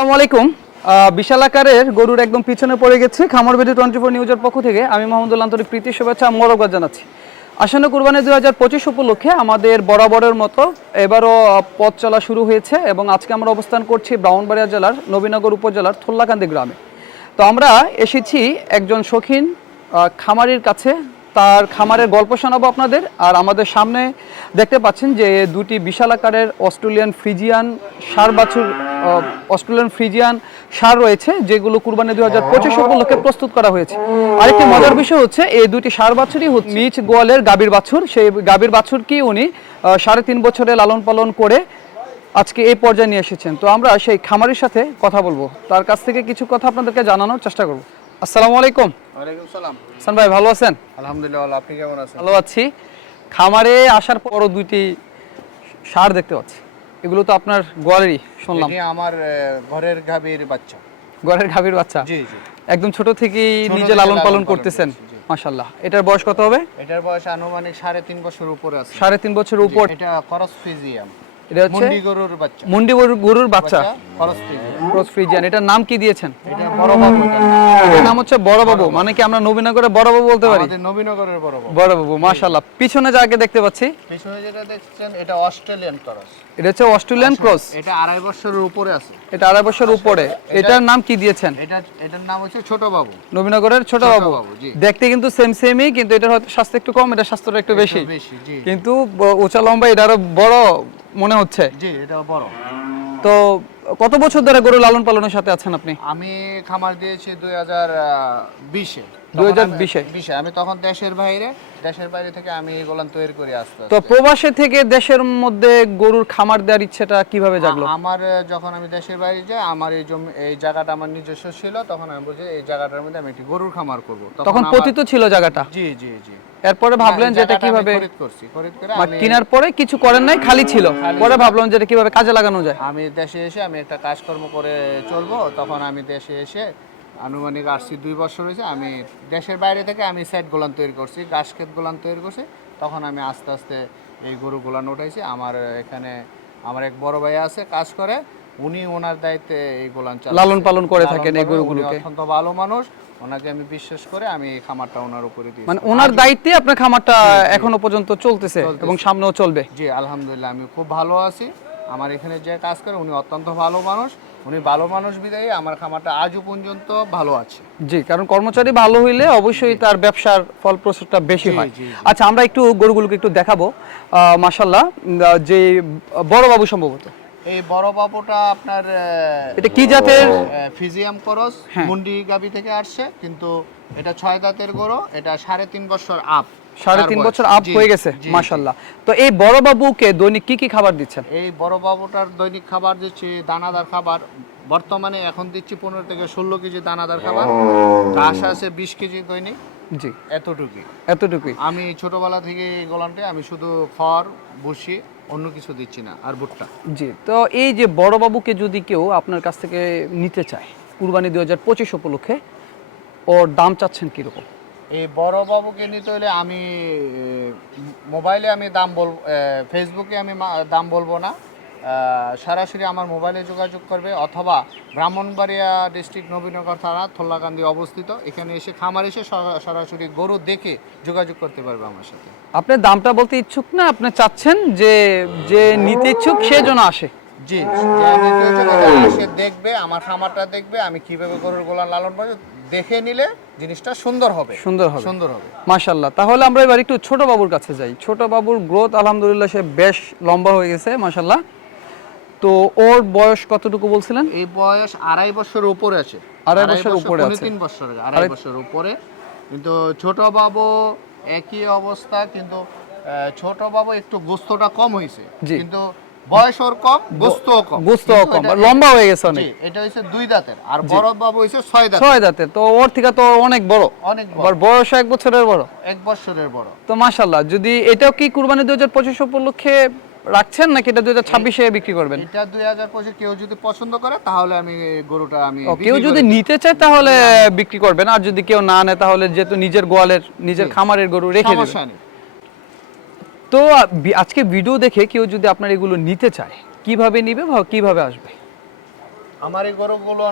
আসসালামু আলাইকুম। বিশাল আকারের গরুর একদম পিছনে পড়ে গেছে। খামার ভিডিও 24 নিউজের পক্ষ থেকে আমি মোহাম্মদুল আন্তরিক প্রীতি শুভেচ্ছা মোরকবাদ জানাচ্ছি। আসন্ন কুরবানি 2025 উপলক্ষে আমাদের বরাবরের মতো এবারও পথ চলা শুরু হয়েছে এবং আজকে আমরা অবস্থান করছি ব্রাহ্মণবাড়িয়া জেলার নবীনগর উপজেলার থোল্লাকান্দি গ্রামে। তো আমরা এসেছি একজন শৌখিন খামারির কাছে, তার খামারের গল্প শোনাবো আপনাদের। আর আমাদের সামনে দেখতে পাচ্ছেন যে দুটি বিশাল আকারের অস্ট্রেলিয়ান ফ্রিজিয়ান সার রয়েছে, যেগুলো কুরবানি 2025 উপলক্ষে প্রস্তুত করা হয়েছে। আরেকটি মজার বিষয় হচ্ছে এই দুটি সার বাছুরই নিজ গোয়ালের গাভীর বাছুর। সেই গাভীর বাছুরকেই উনি 3.5 বছরে লালন পালন করে আজকে এই পর্যায়ে নিয়ে এসেছেন। তো আমরা সেই খামারির সাথে কথা বলবো, তার কাছ থেকে কিছু কথা আপনাদেরকে জানানোর চেষ্টা করব। আসসালামু আলাইকুম। ওয়ালাইকুম সালাম। হাসান ভাই, ভালো আছেন? আলহামদুলিল্লাহ, আপনি কেমন আছেন? ভালো আছি। খামারে আসার পরও দুইটি ষাঁড় দেখতে পাচ্ছি, এগুলো তো আপনার গোয়ালেরই শুনলাম। এটি আমার ঘরের গাভীর বাচ্চা। ঘরের গাভীর বাচ্চা? জি জি। একদম ছোট থেকেই নিজে লালন পালন করতেছেন? মাশাআল্লাহ। এটার বয়স কত হবে? এটার বয়স আনুমানিক 3.5 বছর উপরে আছে। 3.5 বছর উপর। এটা ক্রস ফ্রিজিয়ান। এটা হচ্ছে মুন্ডি গরুর বাচ্চা। মুন্ডি গরুর বাচ্চা, ক্রস ফ্রিজিয়ান। এটার নাম কি দিয়েছেন? এটা বড় বাবু। এটার নাম হচ্ছে বড় বাবু। মানে কি আমরা নবীনগরে বড় বাবু বলতে পারি? আমাদের নবীনগরের বড় বাবু। বড় বাবু, মাশাআল্লাহ। পিছনে যাকে দেখতে পাচ্ছি, পিছনে যেটা দেখছেন এটা অস্ট্রেলিয়ান ক্রস। এটা হচ্ছে অস্ট্রেলিয়ান ক্রস। এটা 2.5 বছরের উপরে আছে। এটা 2.5 বছর উপরে। এটার নাম কি দিয়েছেন? এটার নাম হচ্ছে ছোট বাবু। নবীনগরের ছোট বাবু। দেখতে কিন্তু সেমই, কিন্তু এটার হয়তো স্বাস্থ্য একটু কম, এটা স্বাস্থ্যটা একটু বেশি। কিন্তু উঁচা লম্বা এটা আরো বড় মনে হচ্ছে। জি, এটা বড়। তো কত বছর ধরে গরু লালন পালনের সাথে আছেন আপনি? আমি খামার দিয়েছি 2020-এ। 2020-এ? আমি তখন দেশের বাইরে থেকে আমি এগুলো তৈরি করে আসতে। তো প্রবাসে থেকে দেশের মধ্যে গরুর খামার দেওয়ার ইচ্ছেটা কিভাবে জাগলো? আমার যখন আমি দেশের বাইরে যাই, আমার এই জায়গাটা আমার নিজস্ব ছিল, তখন আমি বলছি এই জায়গাটার মধ্যে আমি একটি গরুর খামার করব। তখন পতিত ছিল জায়গাটা? জি জি জি। এরপরে ভাবলেন যে এটা কিভাবে খরিদ করে আমি কেনার পরে কিছু করেন নাই, খালি ছিল, পরে ভাবলেন যে এটা কিভাবে কাজে লাগানো যায়। আমি দেশে এসে আমি একটা কাজকর্ম করে চলবো, তখন আমি দেশে এসে আনুমানিক আসছি 2 বছর হয়েছে। আমি দেশের বাইরে থেকে আমি সেট গোলান তৈরি করছি, ঘাস ক্ষেত গোলান তৈরি করছি। তখন আমি আস্তে আস্তে এই গরু গোলান উঠাইছি। আমার এখানে আমার এক বড় ভাই আছে, কাজ করে, উনি ওনার দায়িত্বে এই গোলান লালন পালন করে থাকেন এই গরুগুলোকে। অত্যন্ত ভালো মানুষ, ওনাকে আমি বিশ্বাস করে আমি এই খামারটা ওনার উপরে দিয়েছি। মানে ওনার দায়িত্বে আপনার খামারটা এখনো পর্যন্ত চলতেছে এবং সামনেও চলবে? জি আলহামদুলিল্লাহ, আমি খুব ভালো আছি। আমার এখানে যে কাজ করে উনি অত্যন্ত ভালো মানুষ। উনি ভালো মানুষ বিধায় আমার খামারটা আজও পর্যন্ত ভালো আছে। জি, কারণ কর্মচারী ভালো হইলে অবশ্যই তার ব্যবসার ফলপ্রসূটা বেশি হয়। আচ্ছা, আমরা একটু গরুগুলোকে একটু দেখাবো। মাশাআল্লাহ, যে বড় বাবু সম্ভবত এই বড় বাবুটা আপনার এটা কি জাতের? ফ্রিজিয়াম ক্রস, মুন্ডি গাবি থেকে আসছে, কিন্তু এটা 6 দাঁতের গরু। এটা 3.5 বছর আপ। 3.5 বছর আপ হয়ে গেছে, মাশাআল্লাহ। তো এই বড় বাবুকে দৈনিক কি কি খাবার দিচ্ছেন? এই বড় বাবুটার দৈনিক খাবার দিচ্ছি দানাদার খাবার। বর্তমানে এখন দিচ্ছি 15 থেকে 16 কেজি দানাদার খাবার। ঘাস আছে 20 কেজি দৈনিক। জি, এতটুকুই। আমি ছোটবেলা থেকে এই গোলানটা আমি শুধু খড়, ভুসি, অন্য কিছু দিচ্ছি না, আর ভুট্টা। জি, তো এই যে বড় বাবুকে যদি কেউ আপনার কাছ থেকে নিতে চায় কুরবানি 2025 উপলক্ষে, ওর দাম চাচ্ছেন কিরকম? এই বড় বাবুকে নিতে হলে আমি মোবাইলে আমি দাম বলবো, ফেসবুকে আমি দাম বলবো না। সরাসরি আমার মোবাইলে যোগাযোগ করবে, অথবা ব্রাহ্মণবাড়িয়া ডিস্ট্রিক্ট নবীনগর থানা থোল্লাকান্দি অবস্থিত। এখানে এসে খামার এসে সরাসরি গরু দেখে যোগাযোগ করতে পারবে আমার সাথে। আপনি দামটা বলতে ইচ্ছুক না, আপনি চাচ্ছেন যে যে নিতে ইচ্ছুক সে যেন আসে? জি, সে দেখবে, আমার খামারটা দেখবে, আমি কিভাবে গরুর গোলান লালন পালন, দেখে নিলে জিনিসটা সুন্দর হবে। মাশাআল্লাহ। তাহলে আমরা এবার একটু ছোট বাবুর কাছে যাই। ছোট বাবুর গ্রোথ আলহামদুলিল্লাহ সে বেশ লম্বা হয়ে গেছে, মাশাআল্লাহ। তো ওর বয়স কতটুকু বলছিলেন? এই বয়স 2.5 বছরের উপরে আছে। 2.5 বছর উপরে আছে। 3 বছর, 2.5 বছর উপরে। কিন্তু ছোট বাবু একই অবস্থা, কিন্তু ছোট বাবু একটু গোস্তটা কম হয়েছে, কিন্তু বয়স ওর কম, গোস্তও কম, লম্বা হয়ে গেছে অনেক। এটা হইছে 2 দাঁতের, আর বড় বাবু হইছে 6 দাঁতের। 6 দাঁতের, তো ওর থেকে তো অনেক বড়। আর বয়স 1 বছরের বড়। 1 বছরের বড়। তো মাশাআল্লাহ। যদি এটাও কি কুরবানি 2025 উপলক্ষে রাখছেন নাকি এটা 2026-এ বিক্রি করবেন? এটা 2025 কেউ যদি পছন্দ করে তাহলে আমি গরুটা আমি কেউ যদি নিতে চায় তাহলে বিক্রি করবেন, আর যদি কেউ না নেয় তাহলে যেহেতু নিজের গোয়ালের নিজের খামারের গরু রেখে দেবেন। তো আজকে ভিডিও দেখে কেউ যদি আপনার এগুলো নিতে চায় কিভাবে নিবে বা কিভাবে আসবে? আমার এই গরুগুলো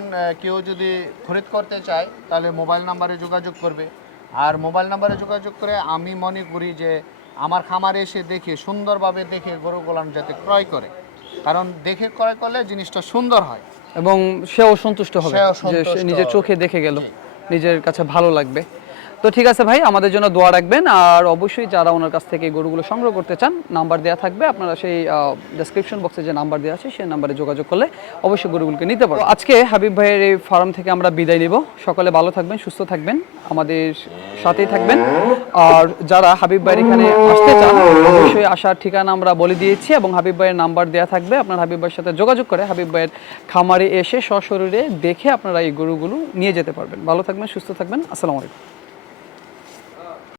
কেউ যদি খরিদ করতে চায় তাহলে মোবাইল নাম্বারে যোগাযোগ করবে। আর মোবাইল নাম্বারে যোগাযোগ করে আমি মনে করি যে আমার খামারে এসে দেখে সুন্দরভাবে দেখে গরুগুলো যাতে ক্রয় করে, কারণ দেখে ক্রয় করলে জিনিসটা সুন্দর হয় এবং সেও সন্তুষ্ট হবে সেও যে সন্তুষ্ট সে নিজের হবে। চোখে দেখে গেল, নিজের কাছে ভালো লাগবে। তো ঠিক আছে ভাই, আমাদের জন্য দোয়া রাখবেন। আর অবশ্যই যারা ওনার কাছ থেকে এই গরুগুলো সংগ্রহ করতে চান, নাম্বার দেওয়া থাকবে, আপনারা সেই ডেসক্রিপশন বক্সে যে নাম্বার দেওয়া আছে সেই নাম্বারে যোগাযোগ করলে অবশ্যই গরুগুলোকে নিতে পারবো। আজকে হাবিব ভাইয়ের এই ফার্ম থেকে আমরা বিদায় নিব। সকালে ভালো থাকবেন, সুস্থ থাকবেন, আমাদের সাথেই থাকবেন। আর যারা হাবিব ভাইয়ের এখানে আসতে চান, অবশ্যই আসার ঠিকানা আমরা বলে দিয়েছি এবং হাবিব ভাইয়ের নাম্বার দেওয়া থাকবে। আপনার হাবিব ভাইয়ের সাথে যোগাযোগ করে হাবিব ভাইয়ের খামারে এসে সশরীরে দেখে আপনারা এই গরুগুলো নিয়ে যেতে পারবেন। ভালো থাকবেন, সুস্থ থাকবেন। আসসালামু আলাইকুম।